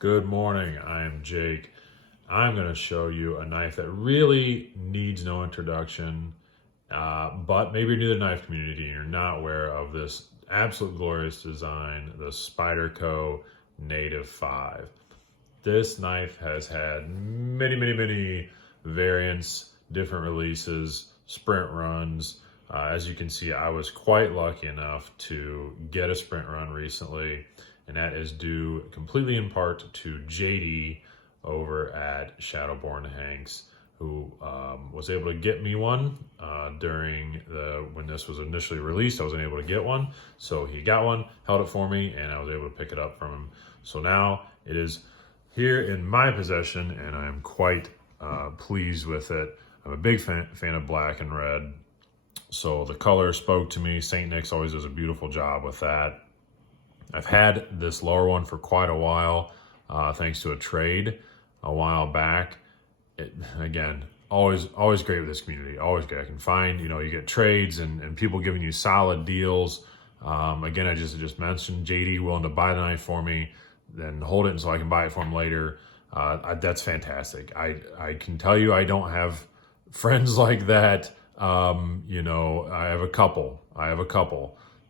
Good morning, I'm Jake. I'm going to show you a knife that really needs no introduction, but maybe you're new to the knife community and you're not aware of this absolute glorious design, the Spyderco Native 5. This knife has had many variants, different releases, sprint runs. As you can see, I was quite lucky enough to get a sprint run recently, and that is due completely in part to JD over at Shadowborn Hanks, who was able to get me one during when this was initially released. I wasn't able to get one, so he got one, held it for me, and I was able to pick it up from him. So now it is here in my possession, and I am quite pleased with it. I'm a big fan of black and red, so the color spoke to me. St. Nick's always does a beautiful job with that. I've had this lower one for quite a while, thanks to a trade a while back. Again, always great with this community. Always great. I can find, you get trades and people giving you solid deals. Again, I just mentioned JD willing to buy the knife for me, then hold it so I can buy it for him later. That's fantastic. I can tell you I don't have friends like that. I have a couple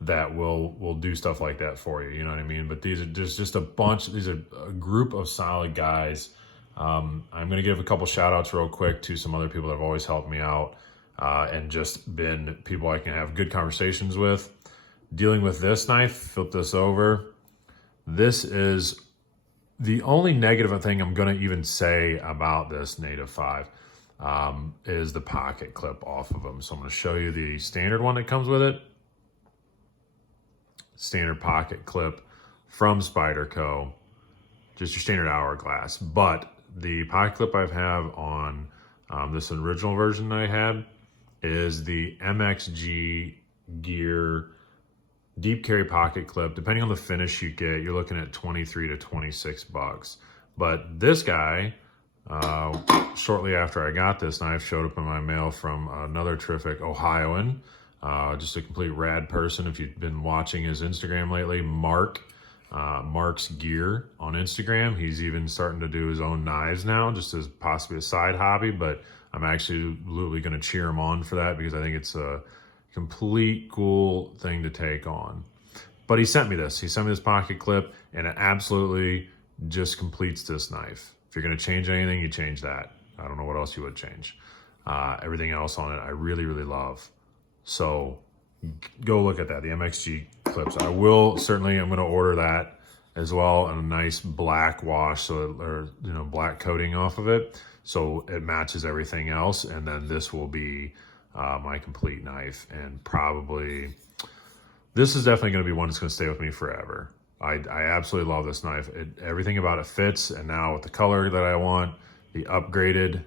that will do stuff like that for you. You know what I mean? But there's just a bunch. These are a group of solid guys. I'm going to give a couple shout outs real quick to some other people that have always helped me out and just been people I can have good conversations with. Dealing with this knife, flip this over. This is the only negative thing I'm going to even say about this Native 5 is the pocket clip off of them. So I'm going to show you the standard one that comes with it. Standard pocket clip from Spyderco, just your standard hourglass. But the pocket clip I have on this original version that I had is the MXG Gear deep carry pocket clip. Depending on the finish you get, you're looking at 23 to 26 bucks. But this guy, shortly after I got this knife, showed up in my mail from another terrific Ohioan, just a complete rad person. If you've been watching his Instagram lately, Mark's Gear on Instagram. He's even starting to do his own knives now, just as possibly a side hobby, but I'm absolutely going to cheer him on for that because I think it's a complete cool thing to take on. But he sent me this pocket clip, and it absolutely just completes this knife. If you're going to change anything, you change that. I don't know what else you would change. Everything else on it I really love. So go look at that, the MXG clips. I'm going to order that as well, and a nice black wash, black coating off of it, so it matches everything else. And then this will be my complete knife, and probably this is definitely going to be one that's going to stay with me forever. I absolutely love this knife. Everything about it fits, and now with the color that I want, the upgraded,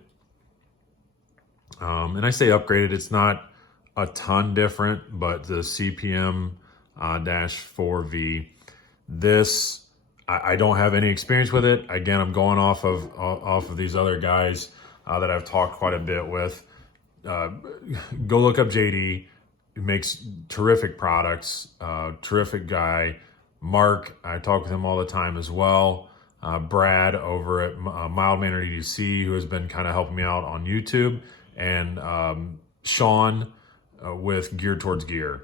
and I say upgraded, it's not a ton different, but the CPM -4V, this, I don't have any experience with it. Again, I'm going off of these other guys that I've talked quite a bit with. Go look up JD. He makes terrific products, terrific guy. Mark, I talk with him all the time as well. Brad over at Mild Manner EDC, who has been kind of helping me out on YouTube, and Sean with Gear Towards Gear.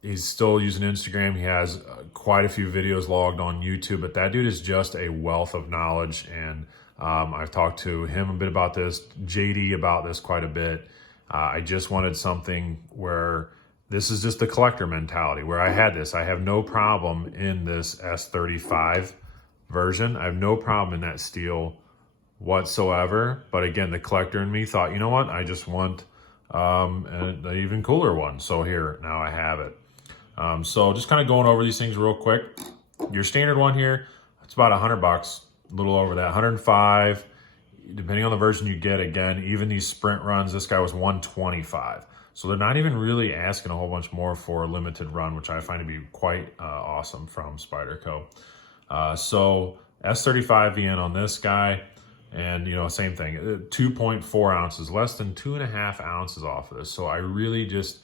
He's still using Instagram. He has quite a few videos logged on YouTube, but that dude is just a wealth of knowledge. And I've talked to him a bit about this, JD about this quite a bit. I just wanted something where this is just the collector mentality, where I have no problem in this S35 version. I have no problem in that steel whatsoever. But again, the collector in me thought, you know what? I just want an even cooler one. So here, now I have it. So just kind of going over these things real quick. Your standard one here, it's about $100, a little over that, 105, depending on the version you get. Again, even these sprint runs, this guy was 125. So they're not even really asking a whole bunch more for a limited run, which I find to be quite awesome from Spyderco. So S35 VN on this guy. And, same thing, 2.4 ounces, less than 2.5 ounces off of this. So I really just,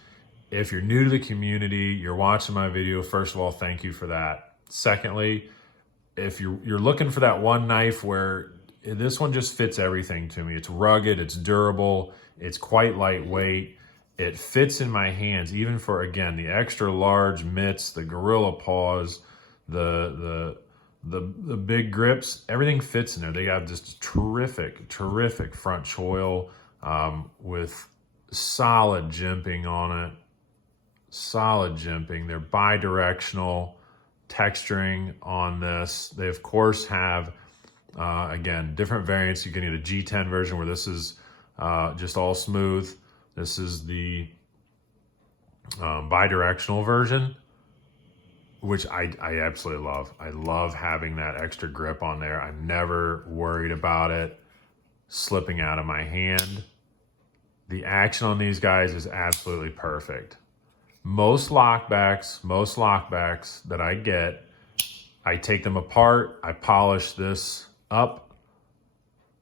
if you're new to the community, you're watching my video, first of all, thank you for that. Secondly, if you're looking for that one knife where this one just fits everything to me. It's rugged, it's durable, it's quite lightweight. It fits in my hands, even for, again, the extra large mitts, the gorilla paws, the big grips. Everything fits in there. They have this terrific front choil with solid jimping on it. Solid jimping. They're bi-directional texturing on this. They of course have again, different variants. You can get a G10 version where this is just all smooth. This is the bi-directional version, which I absolutely love. I love having that extra grip on there. I'm never worried about it slipping out of my hand. The action on these guys is absolutely perfect. Most lockbacks that I get, I take them apart, I polish this up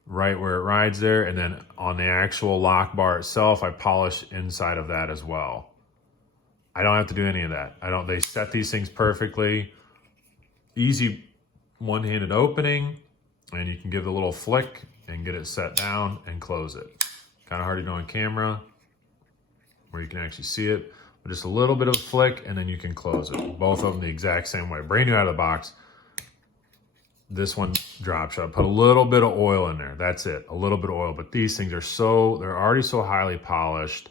right where it rides there, and then on the actual lock bar itself, I polish inside of that as well. I don't have to do any of that. They set these things perfectly. Easy one-handed opening, and you can give it a little flick and get it set down and close it. Kind of hard to do on camera where you can actually see it, but just a little bit of a flick and then you can close it. Both of them the exact same way. Brand new out of the box. This one drop shot. Put a little bit of oil in there. That's it. A little bit of oil. But these things are they're already so highly polished.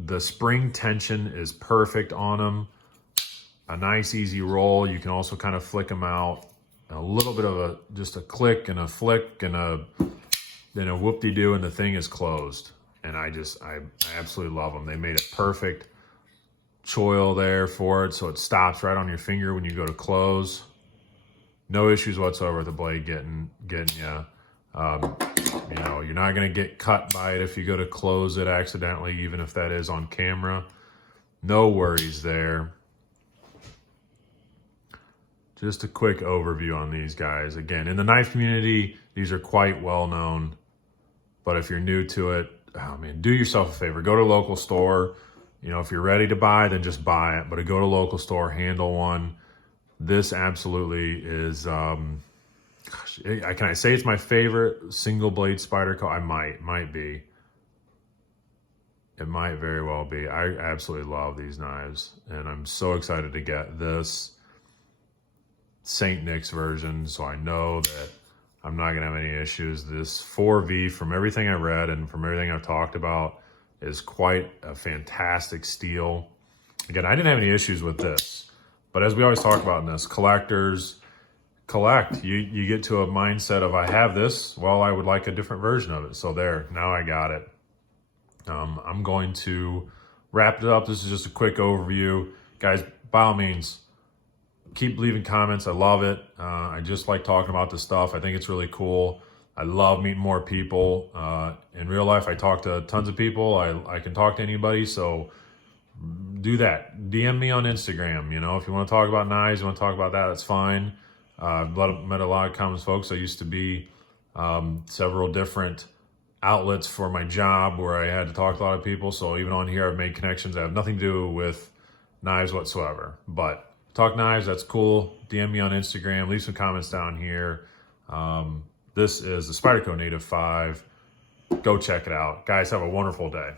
The spring tension is perfect on them. A nice easy roll. You can also kind of flick them out. A little bit of just a click and a flick and then a whoop-de-doo, and the thing is closed. And I absolutely love them. They made a perfect choil there for it, so it stops right on your finger when you go to close. No issues whatsoever with the blade getting you. You're not going to get cut by it if you go to close it accidentally, even if that is on camera. No worries there. Just a quick overview on these guys. Again, in the knife community, these are quite well known. But if you're new to it, oh man, do yourself a favor. Go to a local store. If you're ready to buy, then just buy it. But go to a local store, handle one. This absolutely is, can I say it's my favorite single blade Spyderco? I might be. It might very well be. I absolutely love these knives, and I'm so excited to get this St. Nick's version, so I know that I'm not gonna have any issues. This 4V, from everything I read and from everything I've talked about, is quite a fantastic steel. Again, I didn't have any issues with this. But as we always talk about in this, collectors collect. You get to a mindset of, I have this, well, I would like a different version of it. So there, now I got it. I'm going to wrap it up. This is just a quick overview. Guys, by all means, keep leaving comments. I love it. I just like talking about this stuff. I think it's really cool. I love meeting more people. In real life, I talk to tons of people. I can talk to anybody, so do that. DM me on Instagram. If you want to talk about knives, you want to talk about that, that's fine. I've met a lot of common folks. I used to be several different outlets for my job where I had to talk to a lot of people. So even on here, I've made connections that have nothing to do with knives whatsoever. But talk knives, that's cool. DM me on Instagram. Leave some comments down here. This is the Spyderco Native 5. Go check it out. Guys, have a wonderful day.